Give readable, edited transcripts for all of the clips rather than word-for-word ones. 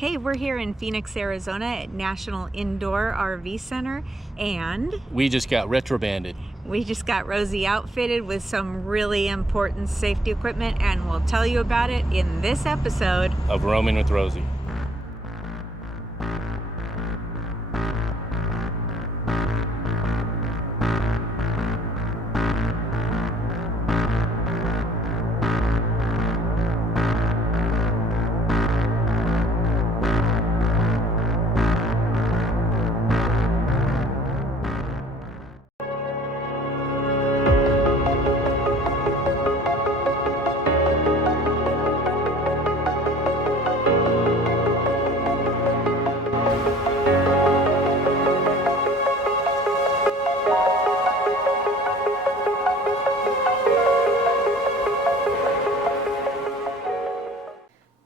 Hey, we're here in Phoenix, Arizona at National Indoor RV Center, and we just got retrobanded. We just got Rosie outfitted with some really important safety equipment, and we'll tell you about it in this episode of Roaming with Rosie.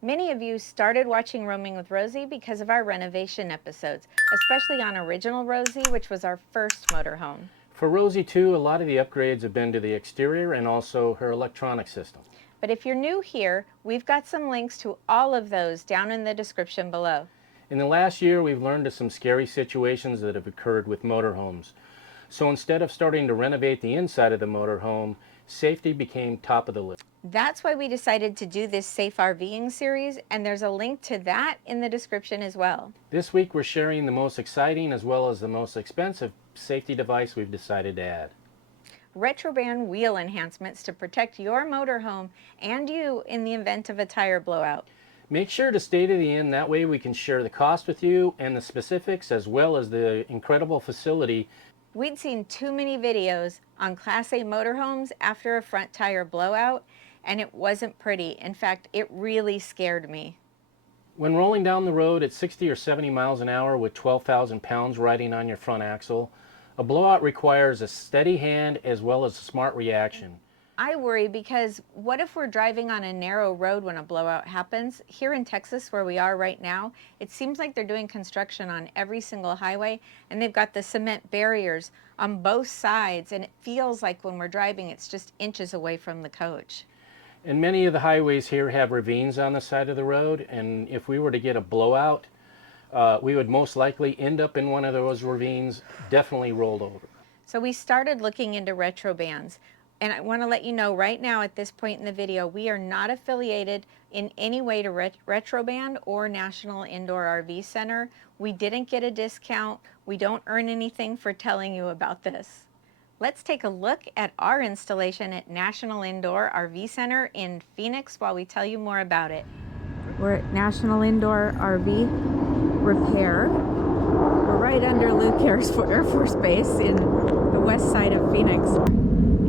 Many of you started watching Roaming with Rosie because of our renovation episodes, especially on Original Rosie, which was our first motorhome. For Rosie too, a lot of the upgrades have been to the exterior and also her electronic system. But if you're new here, we've got some links to all of those down in the description below. In the last year, we've learned of some scary situations that have occurred with motorhomes. So instead of starting to renovate the inside of the motorhome, safety became top of the list. That's why we decided to do this Safe RVing series, and there's a link to that in the description as well. This week we're sharing the most exciting as well as the most expensive safety device we've decided to add. Retroband wheel enhancements to protect your motorhome and you in the event of a tire blowout. Make sure to stay to the end, that way we can share the cost with you and the specifics as well as the incredible facility. We'd seen too many videos on Class A motorhomes after a front tire blowout, and it wasn't pretty. In fact, it really scared me. When rolling down the road at 60 or 70 miles an hour with 12,000 pounds riding on your front axle, a blowout requires a steady hand as well as a smart reaction. I worry because what if we're driving on a narrow road when a blowout happens? Here in Texas, where we are right now, it seems like they're doing construction on every single highway, and they've got the cement barriers on both sides, and it feels like when we're driving, it's just inches away from the coach. And many of the highways here have ravines on the side of the road, and if we were to get a blowout, we would most likely end up in one of those ravines, definitely rolled over. So we started looking into Rettrobands. And I want to let you know right now at this point in the video, we are not affiliated in any way to Retroband or National Indoor RV Center. We didn't get a discount. We don't earn anything for telling you about this. Let's take a look at our installation at National Indoor RV Center in Phoenix while we tell you more about it. We're at National Indoor RV Repair. We're right under Luke Air Force Base in the west side of Phoenix.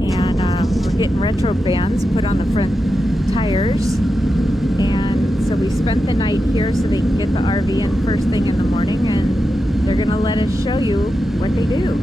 And we're getting Rettrobands put on the front tires, and so we spent the night here so they can get the RV in first thing in the morning, and they're going to let us show you what they do.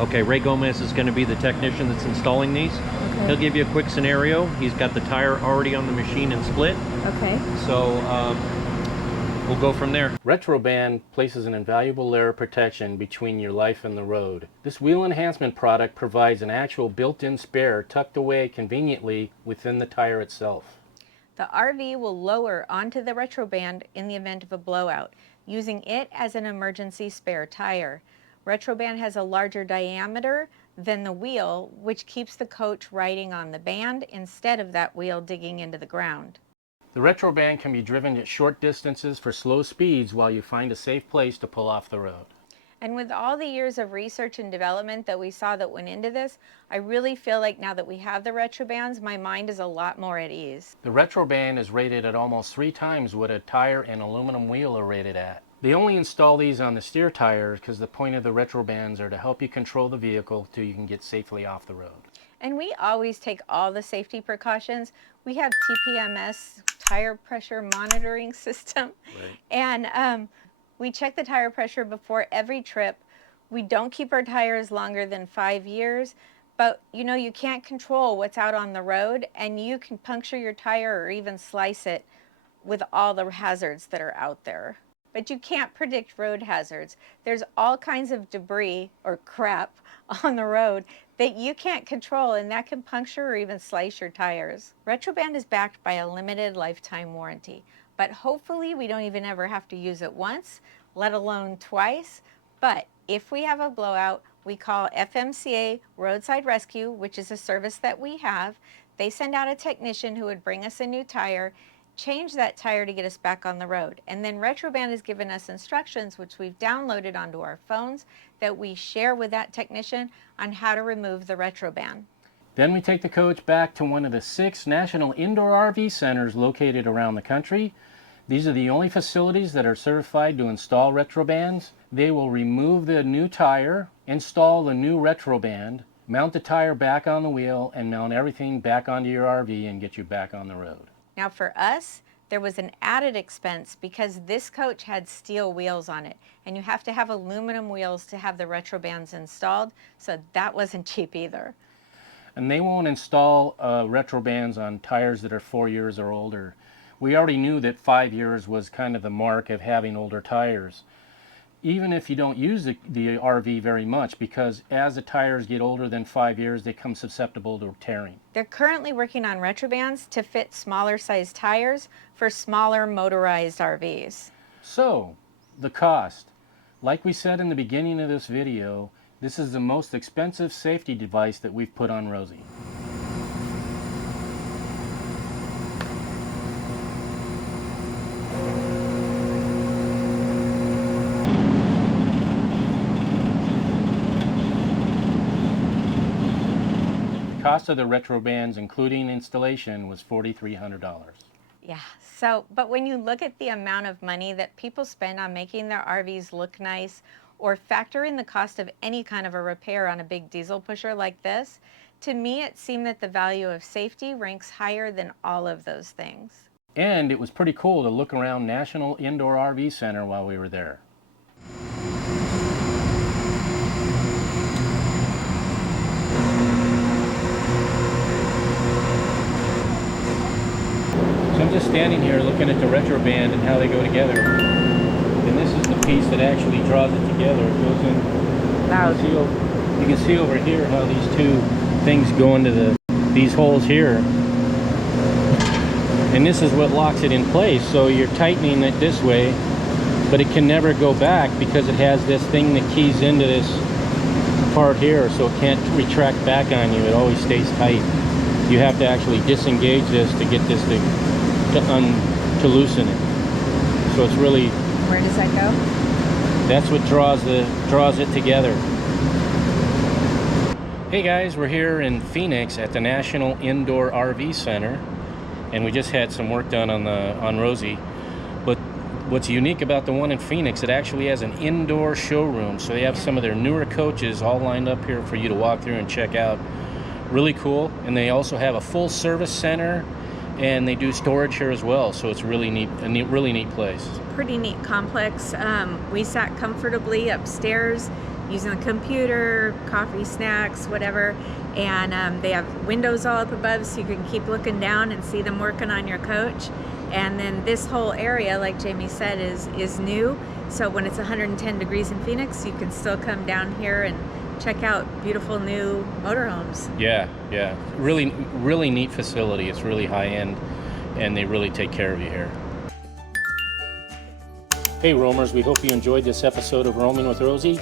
Okay, Ray Gomez is going to be the technician that's installing these. Okay. He'll give you a quick scenario. He's got the tire already on the machine and split. Okay. So we'll go from there. Retroband places an invaluable layer of protection between your life and the road. This wheel enhancement product provides an actual built-in spare tucked away conveniently within the tire itself. The RV will lower onto the Retroband in the event of a blowout, using it as an emergency spare tire. Retroband has a larger diameter than the wheel, which keeps the coach riding on the band instead of that wheel digging into the ground. The Retroband can be driven at short distances for slow speeds while you find a safe place to pull off the road. And with all the years of research and development that we saw that went into this, I really feel like now that we have the Retrobands, my mind is a lot more at ease. The Retroband is rated at almost 3 times what a tire and aluminum wheel are rated at. They only install these on the steer tires because the point of the Retrobands are to help you control the vehicle till you can get safely off the road. And we always take all the safety precautions. We have TPMS, tire pressure monitoring system. Right. And we check the tire pressure before every trip. We don't keep our tires longer than 5 years, but you know, you can't control what's out on the road, and you can puncture your tire or even slice it with all the hazards that are out there. But you can't predict road hazards. There's all kinds of debris or crap on the road that you can't control, and that can puncture or even slice your tires. Retroband is backed by a limited lifetime warranty, but hopefully we don't even ever have to use it once, let alone twice. But if we have a blowout, we call FMCA Roadside Rescue, which is a service that we have. They send out a technician who would bring us a new tire, change that tire to get us back on the road. And then Retroband has given us instructions, which we've downloaded onto our phones, that we share with that technician on how to remove the Retroband. Then we take the coach back to one of the 6 national indoor RV centers located around the country. These are the only facilities that are certified to install Retrobands. They will remove the new tire, install the new Retroband, mount the tire back on the wheel, and mount everything back onto your RV and get you back on the road. Now for us, there was an added expense because this coach had steel wheels on it, and you have to have aluminum wheels to have the Retrobands installed, so that wasn't cheap either. And they won't install Retrobands on tires that are 4 years or older. We already knew that 5 years was kind of the mark of having older tires. Even if you don't use the RV very much, because as the tires get older than 5 years, they become susceptible to tearing. They're currently working on Retrobands to fit smaller size tires for smaller motorized RVs. So, the cost. Like we said in the beginning of this video, this is the most expensive safety device that we've put on Rosie. The cost of the Retrobands, including installation, was $4,300. Yeah, so, but when you look at the amount of money that people spend on making their RVs look nice, or factor in the cost of any kind of a repair on a big diesel pusher like this, to me it seemed that the value of safety ranks higher than all of those things. And it was pretty cool to look around National Indoor RV Center while we were there. So I'm just standing here looking at the Retroband and how they go together. And this is the piece that actually draws it together. It goes in. Loud. You can see over here how these two things go into these holes here. And this is what locks it in place. So you're tightening it this way, but it can never go back because it has this thing that keys into this part here, so it can't retract back on you. It always stays tight. You have to actually disengage this to get this to loosen it. So it's really. Where does that go? That's what draws it together. Hey guys, we're here in Phoenix at the National Indoor RV Center, and we just had some work done on Rosie. But what's unique about the one in Phoenix, it actually has an indoor showroom. So they have some of their newer coaches all lined up here for you to walk through and check out. Really cool. And they also have a full service center, and they do storage here as well. So it's really neat, really neat place. Pretty neat complex. We sat comfortably upstairs using the computer, coffee, snacks, whatever, and they have windows all up above so you can keep looking down and see them working on your coach. And then this whole area, like Jamie said, is new, so when it's 110 degrees in Phoenix, you can still come down here and check out beautiful new motorhomes. Yeah, really neat facility. It's really high end, and they really take care of you here. Hey roamers, we hope you enjoyed this episode of Roaming with Rosie.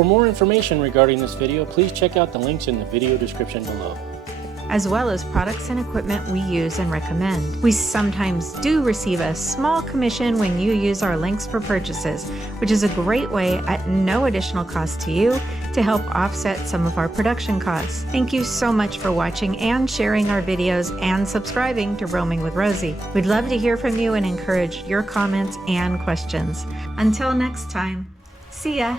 For more information regarding this video, please check out the links in the video description below, as well as products and equipment we use and recommend. We sometimes do receive a small commission when you use our links for purchases, which is a great way at no additional cost to you to help offset some of our production costs. Thank you so much for watching and sharing our videos and subscribing to Roaming with Rosie. We'd love to hear from you and encourage your comments and questions. Until next time, see ya.